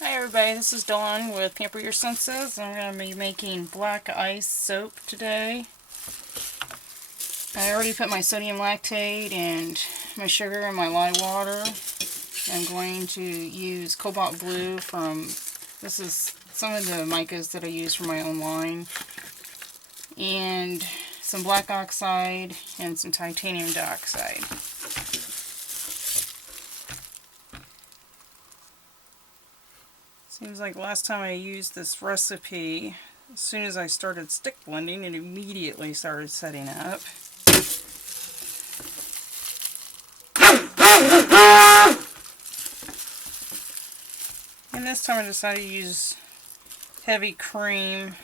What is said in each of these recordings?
Hi everybody, this is Dawn with Pamper Your Senses. I'm going to be making black ice soap today. I already put my sodium lactate and my sugar in my lye water. I'm going to use cobalt blue this is some of the micas that I use for my own line. And some black oxide and some titanium dioxide. Seems like last time I used this recipe, as soon as I started stick blending, it immediately started setting up. And this time I decided to use heavy cream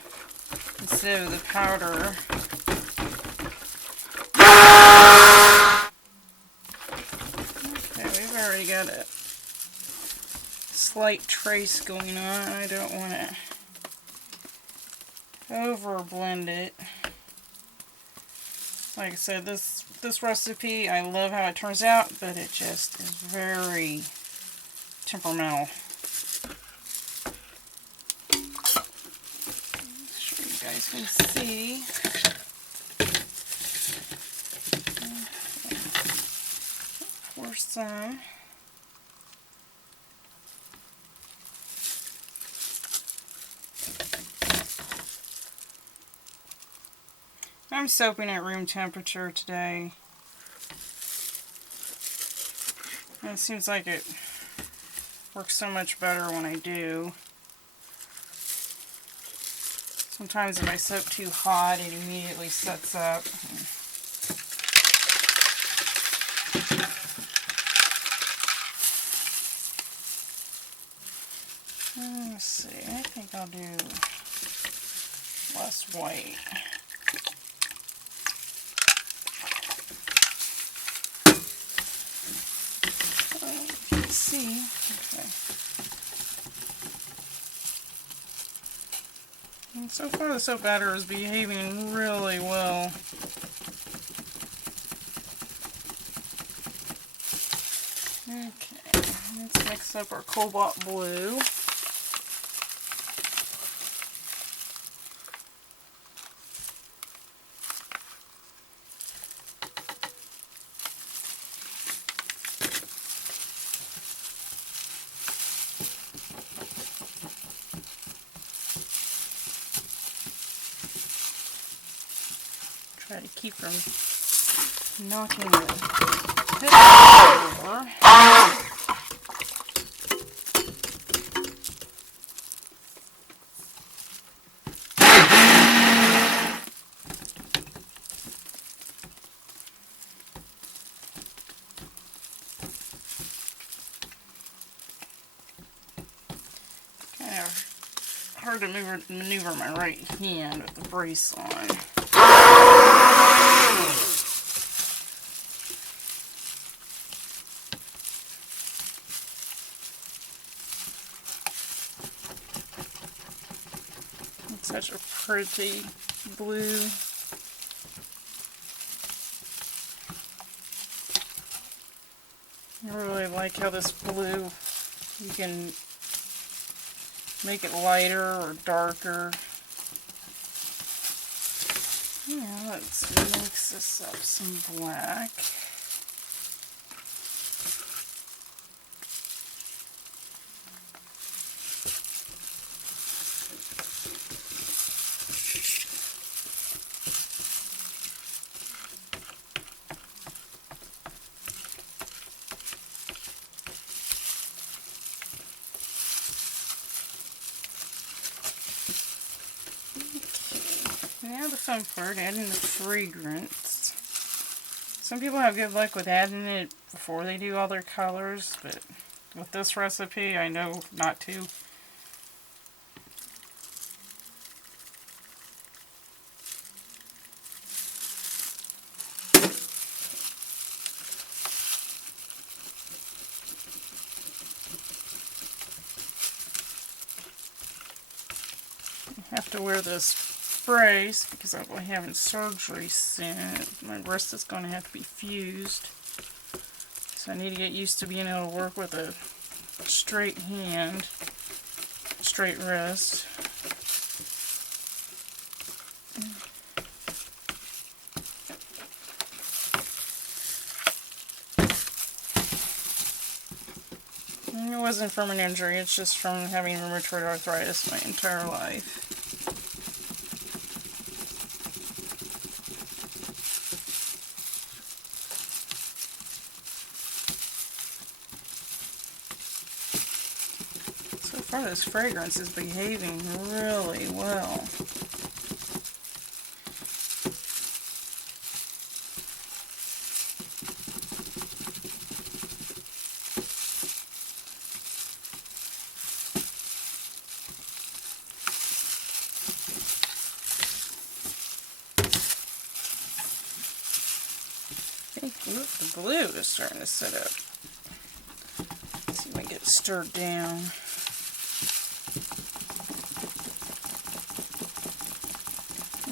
instead of the powder. Okay, we've already got a slight trace going on. I don't want to over blend it. Like I said, this recipe, I love how it turns out, but it just is very temperamental. Sure you guys can see. Pour some. I'm soaping at room temperature today. And it seems like it works so much better when I do. Sometimes if I soap too hot, it immediately sets up. Let's see, I think I'll do less white. Let's see. Okay. And so far the soap batter is behaving really well. Okay, let's mix up our cobalt blue. Try to keep from knocking the tip over. Kind of hard to maneuver my right hand with the brace on. It's such a pretty blue. I really like how this blue, you can make it lighter or darker. Yeah, let's mix this up some black. Now the fun part, adding the fragrance. Some people have good luck with adding it before they do all their colors, but with this recipe, I know not to. I have to wear this brace because I'll be having surgery soon. My wrist is going to have to be fused. So I need to get used to being able to work with a straight hand. straight wrist. And it wasn't from an injury, it's just from having rheumatoid arthritis my entire life. So far this fragrance is behaving really well. Look, the blue is starting to sit up. Let's see if I can get it stirred down.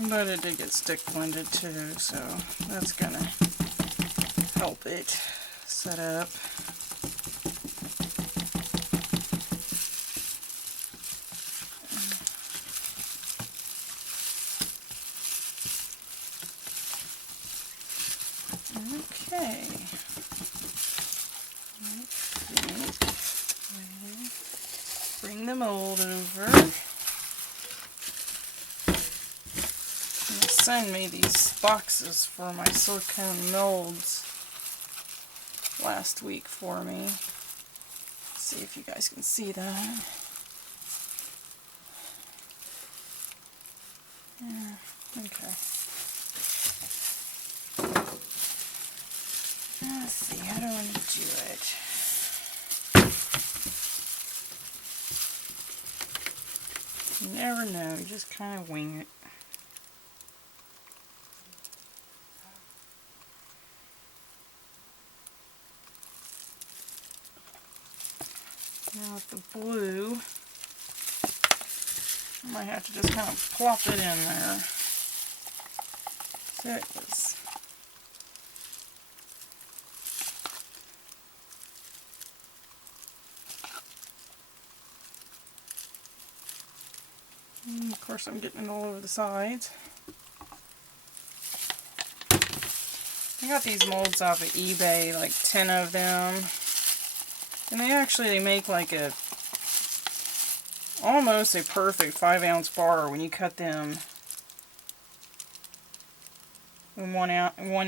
But it did get stick blended too, so that's gonna help it set up. Okay. Bring the mold over. Son made these boxes for my silicone molds last week for me. Let's see if you guys can see that. Yeah, okay. Let's see, how do I do it? You never know, you just kind of wing it. Now with the blue, I might have to just kind of plop it in there. There it is. And of course I'm getting it all over the sides. I got these molds off of eBay, like 10 of them. And they make like a almost a perfect 5-ounce bar when you cut them in 1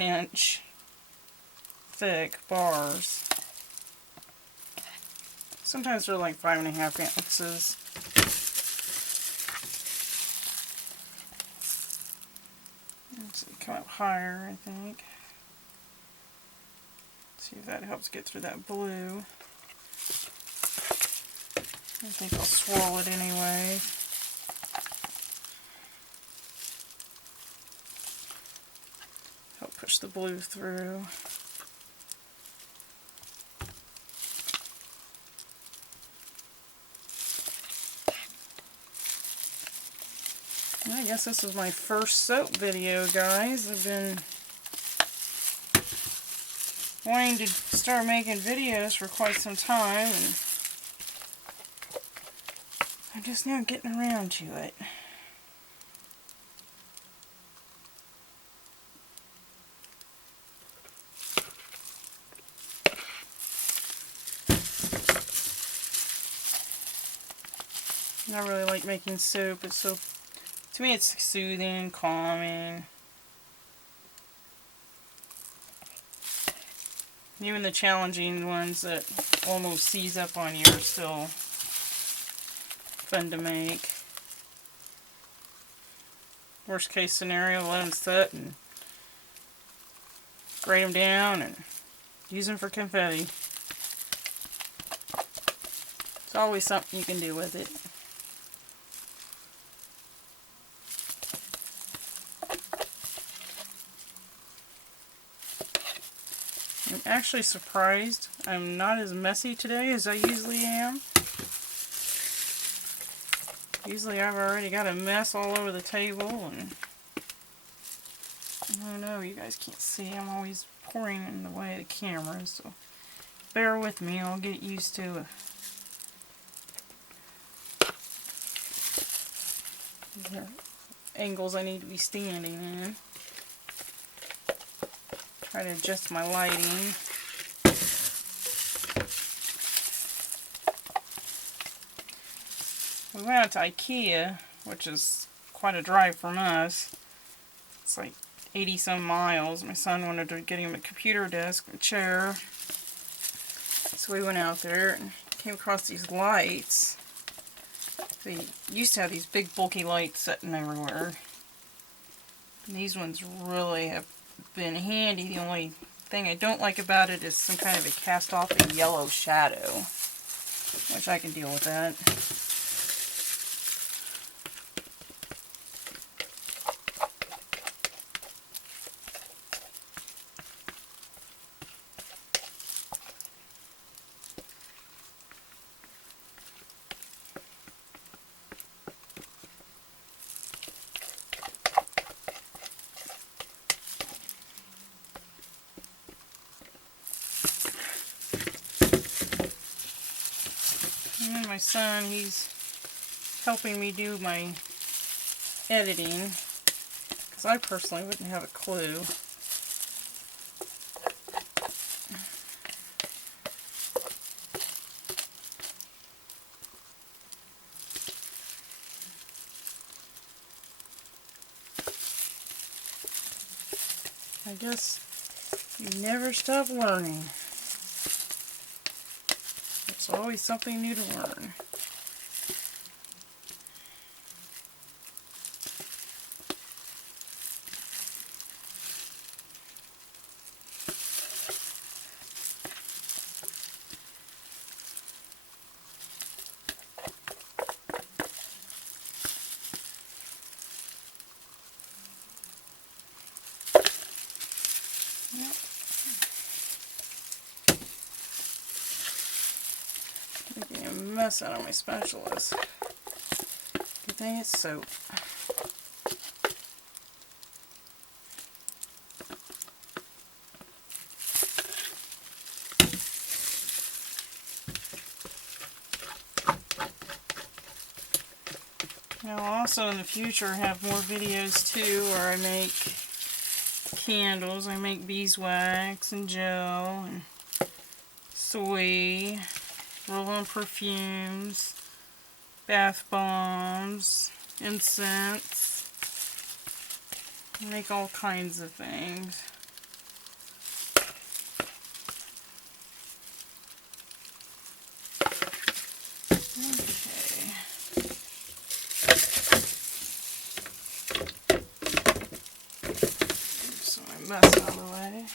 inch thick bars. Sometimes they're like 5.5 ounces. Let's see, come up higher, I think. See if that helps get through that blue. I think I'll swirl it anyway. Help push the blue through. And I guess this is my first soap video, guys. I've been wanting to start making videos for quite some time, and I'm just now getting around to it. I really like making soap. It's so, to me it's soothing, calming. Even the challenging ones that almost seize up on you are still fun to make. Worst case scenario, let them sit and grate them down and use them for confetti. It's always something you can do with it. I'm actually surprised I'm not as messy today as I usually am. Usually I've already got a mess all over the table, and I don't know, you guys can't see, I'm always pouring in the way of the camera, so bear with me, I'll get used to angles I need to be standing in. Try to adjust my lighting. We went out to IKEA, which is quite a drive from us. It's like 80 some miles. My son wanted to get him a computer desk and chair. So we went out there and came across these lights. They used to have these big bulky lights sitting everywhere. And these ones really have been handy. The only thing I don't like about it is some kind of a cast off a yellow shadow, which I can deal with that. And then my son, he's helping me do my editing, because I personally wouldn't have a clue. I guess you never stop learning. There's always something new to learn. Yep. Making a mess out of my spatulas. Good thing it's soap. Now I'll also in the future have more videos too where I make candles. I make beeswax and gel and soy, roll-on perfumes, bath bombs, incense. I make all kinds of things. Okay. So my mess out of the way.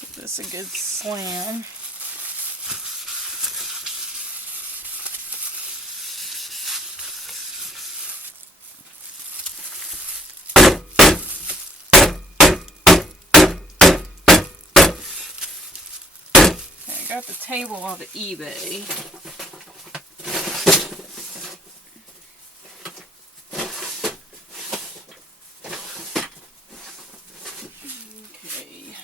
Give this a good slam. I got the table off of eBay. Okay.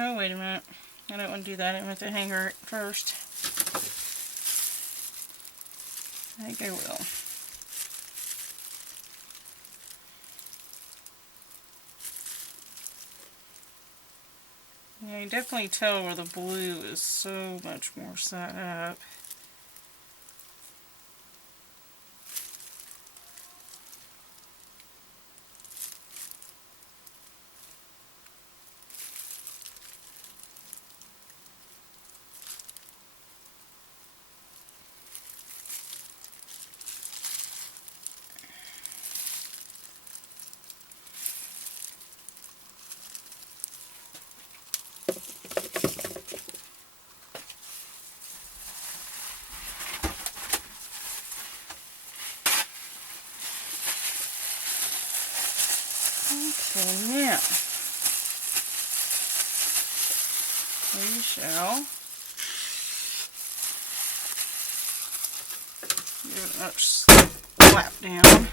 Oh, wait a minute. I don't want to do that. I want to hanger it first. I think I will. Yeah, you definitely tell where the blue is so much more set up. Okay, now we shall Give it another slap down.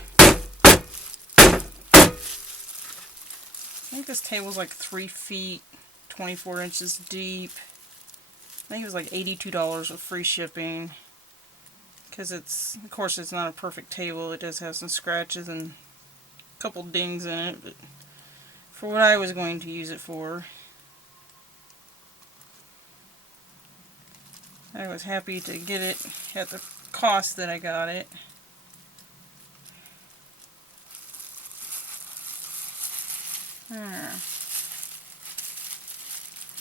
I think this table's like 3 feet, 24 inches deep. I think it was like $82 with free shipping. Because it's, of course, it's not a perfect table. It does have some scratches and a couple dings in it, but for what I was going to use it for, I was happy to get it at the cost that I got it.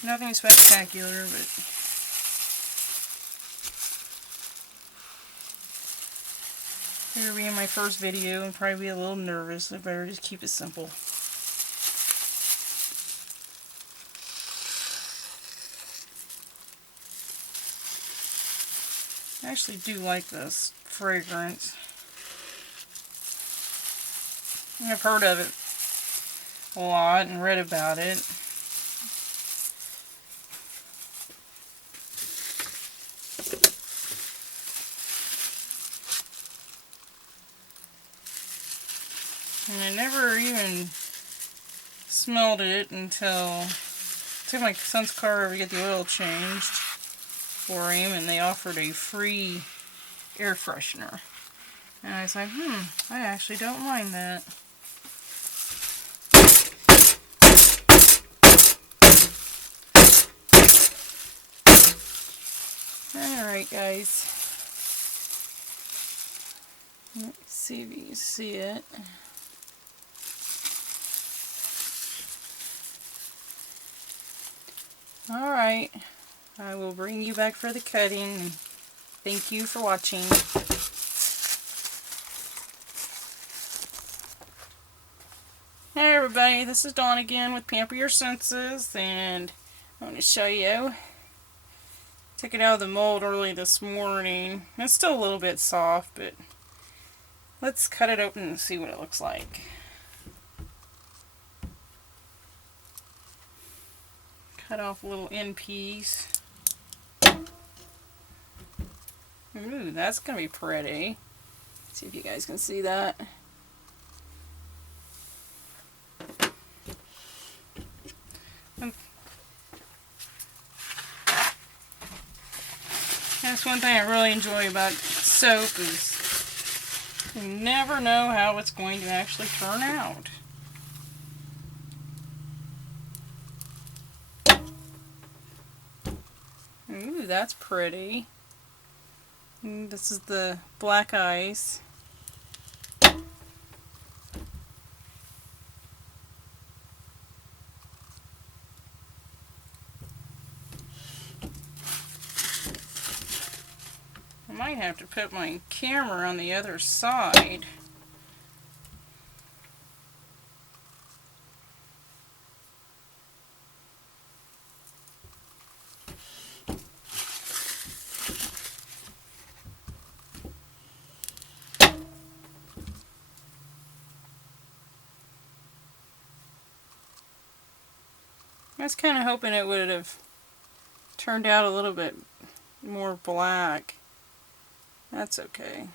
Nothing spectacular, but it'll be in my first video and probably be a little nervous. I better just keep it simple. I actually do like this fragrance. I've heard of it a lot and read about it. And I never even smelled it until I took my son's car to get the oil changed for him, and they offered a free air freshener. And I was like, I actually don't mind that. Alright guys, let's see if you can see it. Alright, I will bring you back for the cutting. Thank you for watching. Hey everybody, this is Dawn again with Pamper Your Senses, and I want to show you. Took it out of the mold early this morning. It's still a little bit soft, but let's cut it open and see what it looks like. Cut off a little end piece. Ooh, that's going to be pretty. Let's see if you guys can see that. That's one thing I really enjoy about soap is you never know how it's going to actually turn out. Ooh, that's pretty. This is the black ice. I might have to put my camera on the other side. I was kind of hoping it would have turned out a little bit more black. That's okay.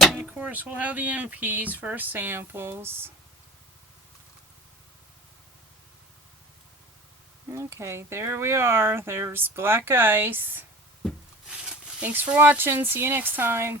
And of course, we'll have the MPs for samples. Okay, there we are. There's black ice. Thanks for watching. See you next time.